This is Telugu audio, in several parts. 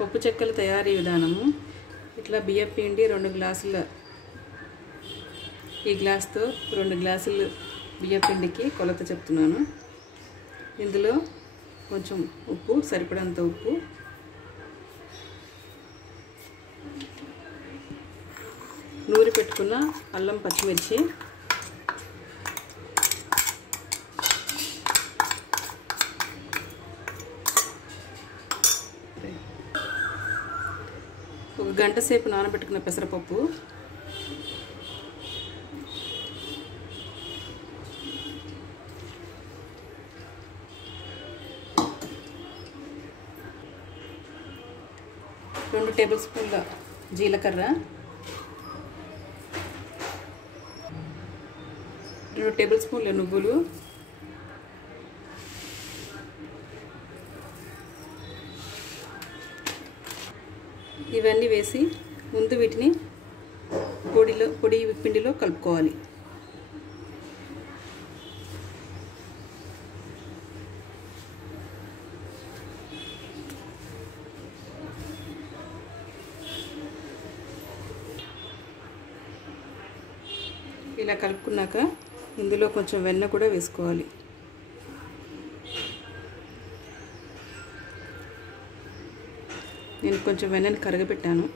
పప్పు చెక్కల తయారీ విధానము. ఇట్లా బియ్యం పిండి 2 గ్లాసుల, ఈ గ్లాస్తో 2 గ్లాసులు బియ్యం పిండికి కొలత చెప్తున్నాను. ఇందులో కొంచెం ఉప్పు, సరిపడంత ఉప్పు, నూరి పెట్టుకున్న అల్లం పచ్చిమిర్చి, ఒక గంట సేపు నానబెట్టుకున్న పెసరపప్పు, రెండు టేబుల్ స్పూన్ల జీలకర్ర, 2 టేబుల్ స్పూన్ల నువ్వులు, ఇవన్నీ వేసి ముందు వీటిని పొడి పిండిలో కలుపుకోవాలి. ఇలా కలుపుకున్నాక ఇందులో కొంచెం వెన్న కూడా వేసుకోవాలి. నేను కొంచెం వెన్నని కరగబెట్టాను.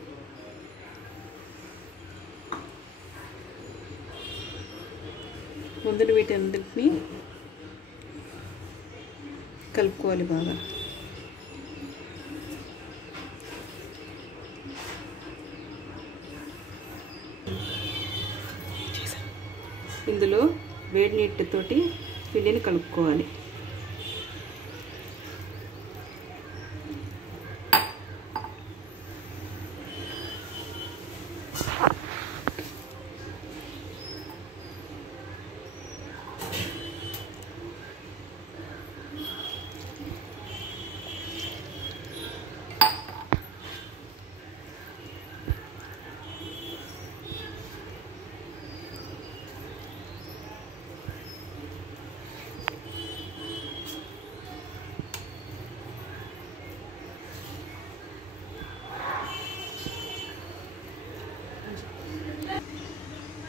ముందు వీటన్నిటిని కలుపుకోవాలి బాగా. ఇందులో వేడి నీటితోటి పిండిని కలుపుకోవాలి.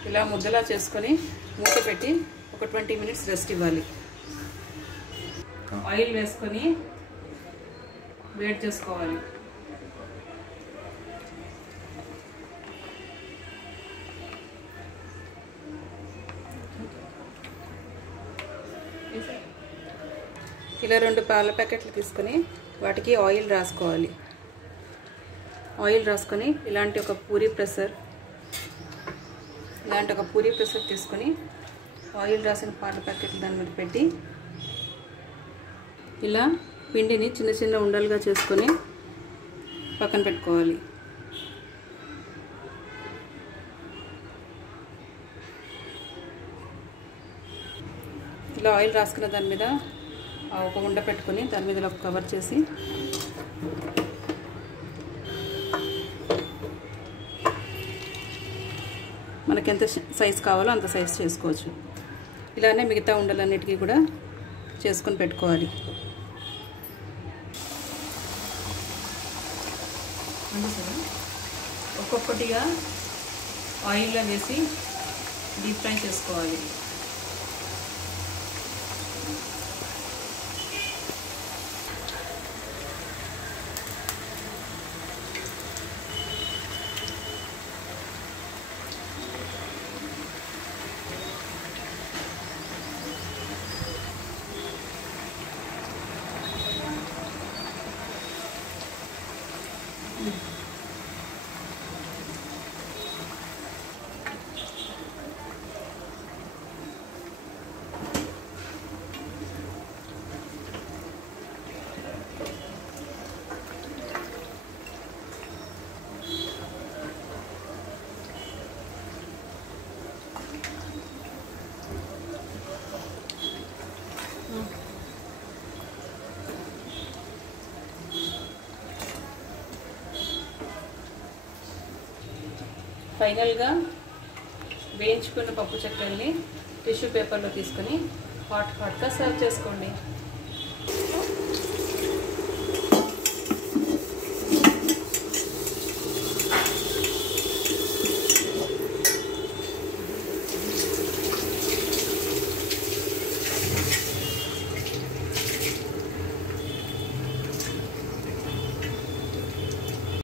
ఇలా ముద్దలా చేసుకొని మూత పెట్టి ఒక 20 మినిట్స్ రెస్ట్ ఇవ్వాలి. ఆయిల్ వేసుకొని వేడి చేసుకోవాలి. ఇలా 2 పాల ప్యాకెట్లు తీసుకొని వాటికి ఆయిల్ రాసుకోవాలి. ఆయిల్ రాసుకొని ఇలాంటి ఒక పూరీ ప్రెషర్ తీసుకొని ఆయిల్ రాసిన పాల ప్యాకెట్లు దాని మీద పెట్టి ఇలా పిండిని చిన్న చిన్న ఉండలుగా చేసుకొని పక్కన పెట్టుకోవాలి. ఇలా ఆయిల్ రాసుకున్న దాని మీద ఒక ఉండ పెట్టుకొని దాని మీద ఒక కవర్ చేసి మనకి ఎంత సైజ్ కావాలో అంత సైజ్ చేసుకోవచ్చు. ఇలానే మిగతా ఉండలన్నిటికీ కూడా చేసుకొని పెట్టుకోవాలి. ఒక్కొక్కటిగా ఆయిల్లో వేసి డీప్ ఫ్రై చేసుకోవాలి. ఫైనల్గా వేయించుకున్న పప్పు చెక్కల్ని టిష్యూ పేపర్లో తీసుకొని హాట్గా సర్వ్ చేసుకోండి.